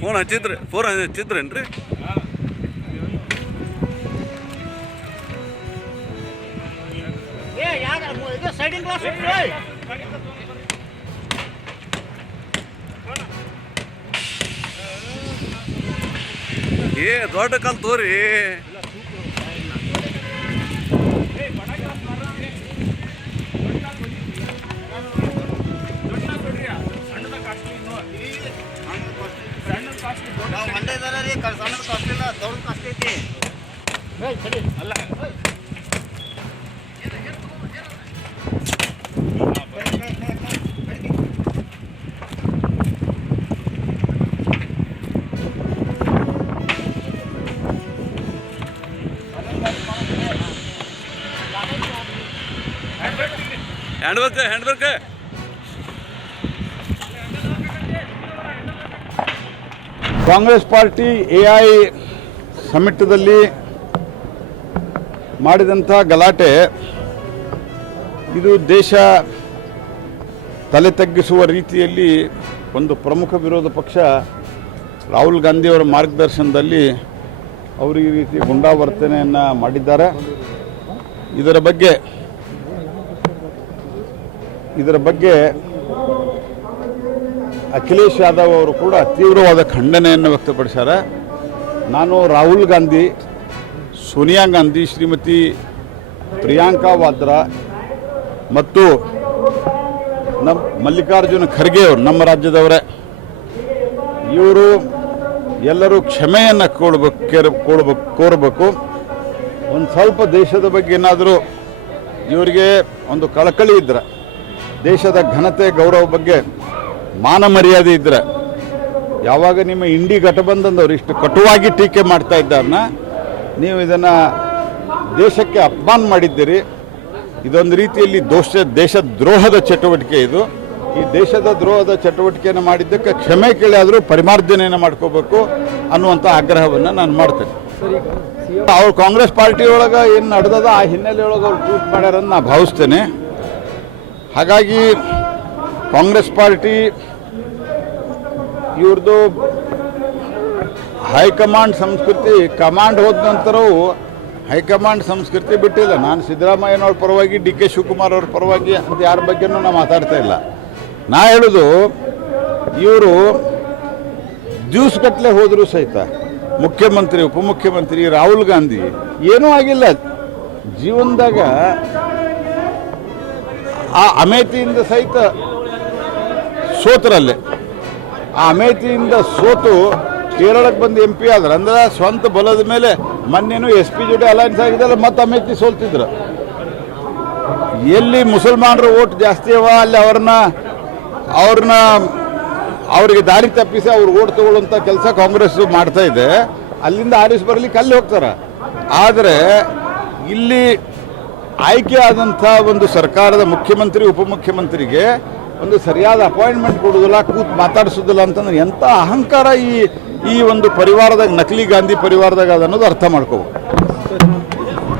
Phone ಹಚ್ಚಿದ್ರೇನ್ರಿ? ದೊಡ್ಡ ಕಾಲ್ ತೋರಿ. Hand work Congress party AI ಸಮ್ಮಿಟದಲ್ಲಿ ಮಾಡಿದಂಥ ಗಲಾಟೆ ಇದು ದೇಶ ತಲೆ ತಗ್ಗಿಸುವ ರೀತಿಯಲ್ಲಿ ಒಂದು ಪ್ರಮುಖ ವಿರೋಧ ಪಕ್ಷ ರಾಹುಲ್ ಗಾಂಧಿಯವರ ಮಾರ್ಗದರ್ಶನದಲ್ಲಿ ಅವರು ಈ ರೀತಿ ಗುಂಡಾವರ್ತನೆಯನ್ನು ಮಾಡಿದ್ದಾರೆ. ಇದರ ಬಗ್ಗೆ ಅಖಿಲೇಶ್ ಯಾದವ್ ಅವರು ಕೂಡ ತೀವ್ರವಾದ ಖಂಡನೆಯನ್ನು ವ್ಯಕ್ತಪಡಿಸ್ಯಾರೆ. ನಾನು ರಾಹುಲ್ ಗಾಂಧಿ, ಸೋನಿಯಾ ಗಾಂಧಿ, ಶ್ರೀಮತಿ ಪ್ರಿಯಾಂಕಾ ವಾದ್ರಾ ಮತ್ತು ಮಲ್ಲಿಕಾರ್ಜುನ ಖರ್ಗೆ ಅವರು ನಮ್ಮ ರಾಜ್ಯದವರೇ, ಇವರು ಎಲ್ಲರೂ ಕ್ಷಮೆಯನ್ನು ಕೋರಬೇಕು. ಒಂದು ಸ್ವಲ್ಪ ದೇಶದ ಬಗ್ಗೆ ಏನಾದರೂ ಇವರಿಗೆ ಒಂದು ಕಳಕಳಿ ಇದ್ದರೆ, ದೇಶದ ಘನತೆ ಗೌರವ ಬಗ್ಗೆ ಮಾನ ಮರ್ಯಾದೆ ಇದ್ದರೆ, ಯಾವಾಗ ನಿಮ್ಮ ಇಂಡಿ ಗಠಬಂಧನದವರು ಇಷ್ಟು ಕಟುವಾಗಿ ಟೀಕೆ ಮಾಡ್ತಾ ಇದ್ದಾರನ್ನ ನೀವು ಇದನ್ನು ದೇಶಕ್ಕೆ ಅಪಮಾನ ಮಾಡಿದ್ದೀರಿ. ಇದೊಂದು ರೀತಿಯಲ್ಲಿ ದೇಶದ್ರೋಹದ ಚಟುವಟಿಕೆ. ಇದು ಈ ದೇಶದ ದ್ರೋಹದ ಚಟುವಟಿಕೆಯನ್ನು ಮಾಡಿದ್ದಕ್ಕೆ ಕ್ಷಮೆ ಕೇಳಿ ಆದರೂ ಪರಿಮಾರ್ಜನೆಯನ್ನು ಮಾಡ್ಕೋಬೇಕು ಅನ್ನುವಂಥ ಆಗ್ರಹವನ್ನು ನಾನು ಮಾಡ್ತೇನೆ. ಅವ್ರು ಕಾಂಗ್ರೆಸ್ ಪಾರ್ಟಿಯೊಳಗೆ ಏನು ನಡೆದದ ಆ ಹಿನ್ನೆಲೆಯೊಳಗೆ ಅವ್ರು ಟ್ವೀಟ್ ಮಾಡ್ಯಾರನ್ನು ನಾನು ಭಾವಿಸ್ತೇನೆ. ಹಾಗಾಗಿ ಕಾಂಗ್ರೆಸ್ ಪಾರ್ಟಿ ಇವ್ರದ್ದು ಹೈಕಮಾಂಡ್ ಸಂಸ್ಕೃತಿ, ಕಮಾಂಡ್ ಹೋದ ನಂತರವೂ ಹೈಕಮಾಂಡ್ ಸಂಸ್ಕೃತಿ ಬಿಟ್ಟಿಲ್ಲ. ನಾನು ಸಿದ್ದರಾಮಯ್ಯನವ್ರ ಪರವಾಗಿ, ಡಿ ಕೆ ಶಿವಕುಮಾರ್ ಅವ್ರ ಪರವಾಗಿ ಅಂತ ಯಾರ ಬಗ್ಗೆನೂ ನಾನು ಮಾತಾಡ್ತಾ ಇಲ್ಲ. ನಾ ಹೇಳೋದು, ಇವರು ದಿವಸಗಟ್ಟಲೆ ಹೋದರೂ ಸಹಿತ ಮುಖ್ಯಮಂತ್ರಿ, ಉಪಮುಖ್ಯಮಂತ್ರಿ ರಾಹುಲ್ ಗಾಂಧಿ ಏನೂ ಆಗಿಲ್ಲ ಜೀವನದಾಗ. ಆ ಅಮೇಥಿಯಿಂದ ಸಹಿತ ಸೋತರಲ್ಲೇ, ಆ ಅಮೇಥಿಯಿಂದ ಸೋತು ಕೇರಳಕ್ಕೆ ಬಂದು MP ಆದ್ರೆ, ಅಂದ್ರೆ ಸ್ವಂತ ಬಲದ ಮೇಲೆ ಮೊನ್ನೇನು SP ಜೊತೆ ಅಲಯನ್ಸ್ ಆಗಿದ್ದಲ್ಲ, ಮತ್ತೆ ಅಮೇಥಿ ಸೋಲ್ತಿದ್ರು. ಎಲ್ಲಿ ಮುಸಲ್ಮಾನರು ಓಟ್ ಜಾಸ್ತಿ ಅವ ಅಲ್ಲಿ ಅವ್ರಿಗೆ ದಾರಿ ತಪ್ಪಿಸಿ ಅವ್ರು ಓಟ್ ತಗೊಳ್ಳುವಂಥ ಕೆಲಸ ಕಾಂಗ್ರೆಸ್ ಮಾಡ್ತಾ ಇದೆ. ಅಲ್ಲಿಂದ ಆರಿಸಿ ಬರಲಿಕ್ಕೆ ಅಲ್ಲಿ ಹೋಗ್ತಾರೆ. ಆದರೆ ಇಲ್ಲಿ ಆಯ್ಕೆ ಆದಂಥ ಒಂದು ಸರ್ಕಾರದ ಮುಖ್ಯಮಂತ್ರಿ, ಉಪಮುಖ್ಯಮಂತ್ರಿಗೆ ಒಂದು ಸರಿಯಾದ ಅಪಾಯಿಂಟ್ಮೆಂಟ್ ಕೊಡೋದಿಲ್ಲ, ಕೂತು ಮಾತಾಡಿಸೋದಿಲ್ಲ ಅಂತಂದ್ರೆ ಎಂಥ ಅಹಂಕಾರ ಈ ಒಂದು ಪರಿವಾರದಾಗ, ನಕಲಿ ಗಾಂಧಿ ಪರಿವಾರದಾಗ ಅನ್ನೋದು ಅರ್ಥ ಮಾಡ್ಕೋಬೇಕು.